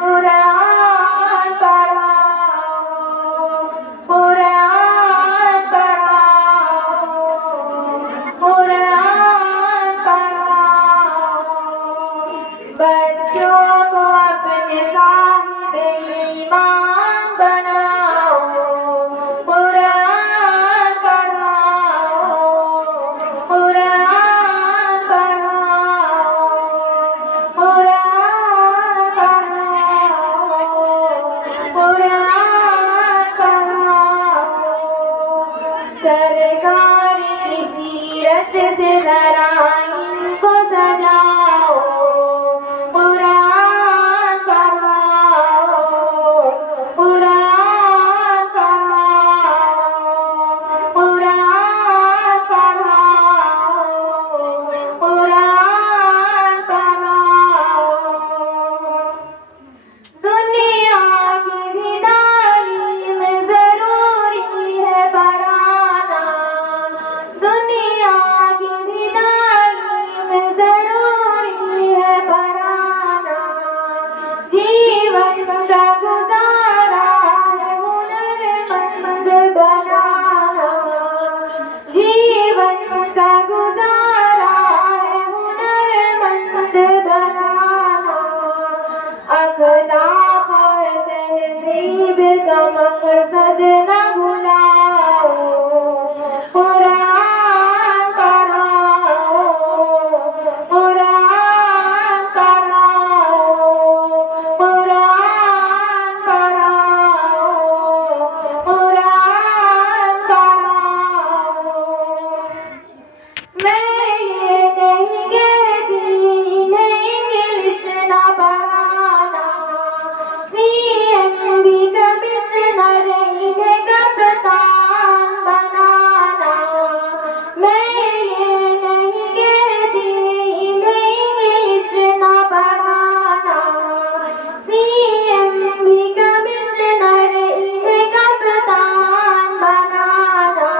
कुरान पढ़ाओ, कुरान पढ़ाओ, कुरान पढ़ाओ। बच्चों को अपने साहिबे ईमान बनाओ, कुरान पढ़ाओ, कुरान पढ़ाओ, कुरान पढ़ाओ, कुरान पढ़ाओ। सरकार की सीरत से नारायण को सजाओ, कुरान पढ़ाओ, कुरान पढ़ाओ, कुरान पढ़ाओ, कुरान पढ़ाओ। दुनिया की भी तालीम जरूरी है बढ़ाना, दुनिया की भी तालीम जरूरी है बढ़ाना। जीवन का गुजारा है हुनरमंद बनाना, जीवन का गुजारा है हुनरमंद बनाना। अखलाक और तहजीब का मकसद न भुलाओ, कुरान पढ़ाओ, कुरान पढ़ाओ, कुरान पढ़ाओ, कुरान पढ़ाओ। मैं ये नहीं कहती इन्हें इंग्लिश ना पढ़ाना, CM भी कमिश्नर इन्हें कप्तान बनाना। मैं ये नहीं कहती इन्हें इंग्लिश ना पढ़ाना, CM भी कमिश्नर इन्हें कप्तान बनाना।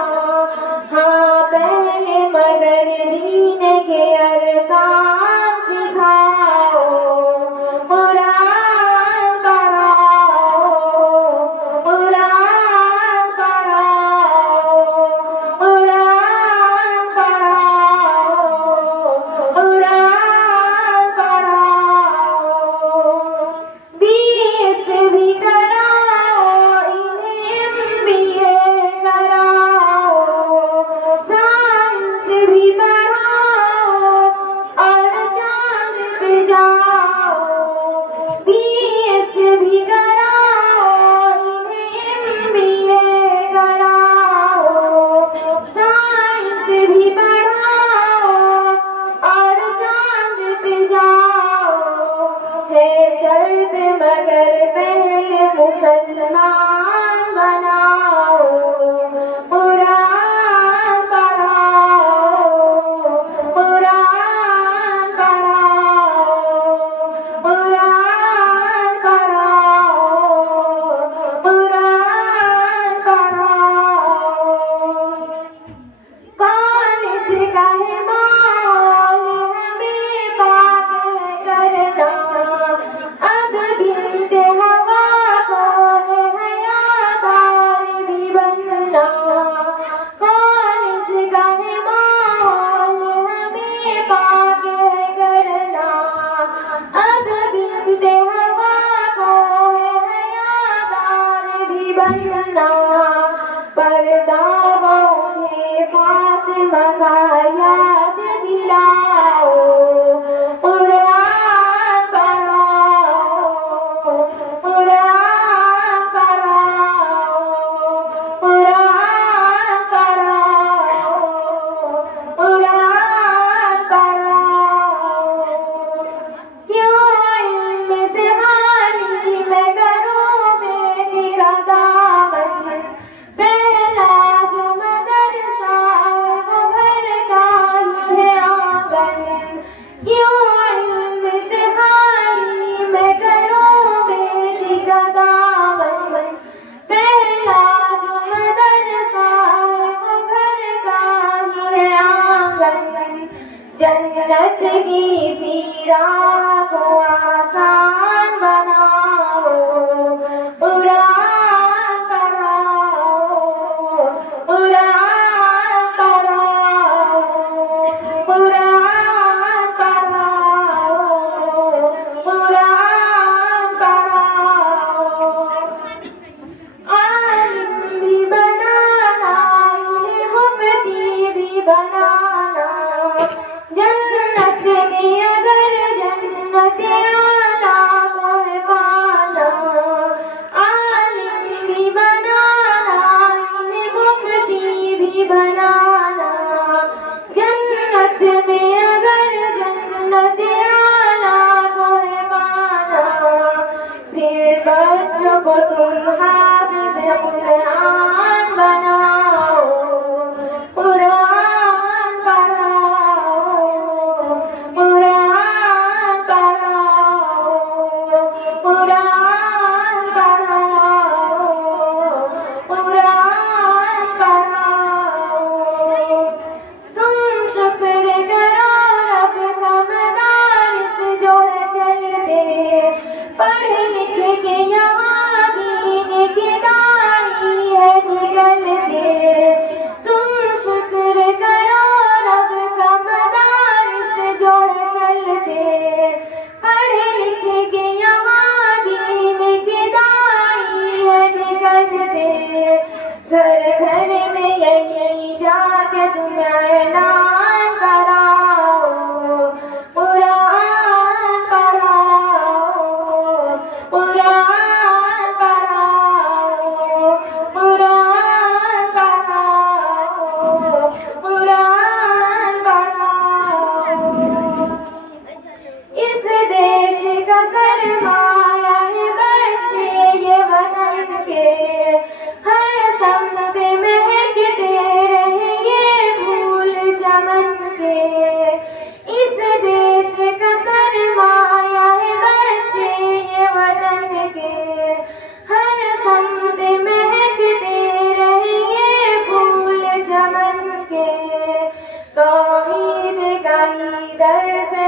हाँ पहले मगर दीन के अरकान सिखाओ, कुरान पढ़ाओ, कुरान पढ़ाओ, कुरान पढ़ाओ, कुरान पढ़ाओ। BS भी कराओ, इन्हें MBA कराओ, साइंस भी पढ़ाओ और चांद पे जाओ। BS भी कराओ, इन्हें MBA कराओ, साइंस भी पढ़ाओ और चांद पे जाओ। है शर्त मगर पहले मुसलमान बनाओ, कुरान पढ़ाओ, कुरान पढ़ाओ, कुरान पढ़ाओ, कुरान पढ़ाओ। कॉलेज का है माहौल हमें बात है करना, अब बिनते हवा को है हयादार भी बनना। कॉलेज का है माहौल हमें बात है करना, अब बिनते हवा को है हयादार भी बनना। पर्दा मुझे फातिमा का याद दिलाओ, कुरान पढ़ाओ, कुरान पढ़ाओ, कुरान पढ़ाओ, कुरान पढ़ाओ। क्यों इल्म से हानि मैं करूं बेटी का दामन, पहला जो मदरसा है वो घर का ही है आंगन। क्यों इल्म से हानि मैं करूं बेटी का दामन, पहला जो मदरसा है वो घर का ही है आंगन। जन्नत की सीरा को आसान बना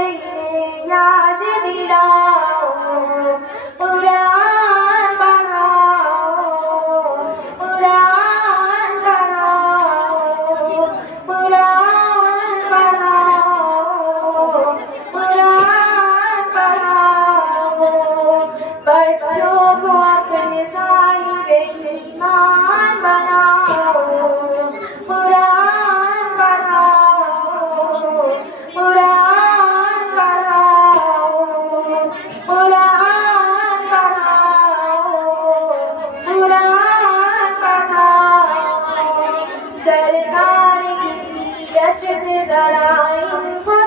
इन्हें याद दिलाओ, कुरान पढ़ाओ, कुरान पढ़ाओ, कुरान पढ़ाओ, कुरान पढ़ाओ। बच्चों को अपने साहिबे ईमान बनाओ, कुरान पढ़ाओ, कुरान पढ़ाओ, कुरान पढ़ाओ, कुरान पढ़ाओ। सरकार की सीरत से जरा इनको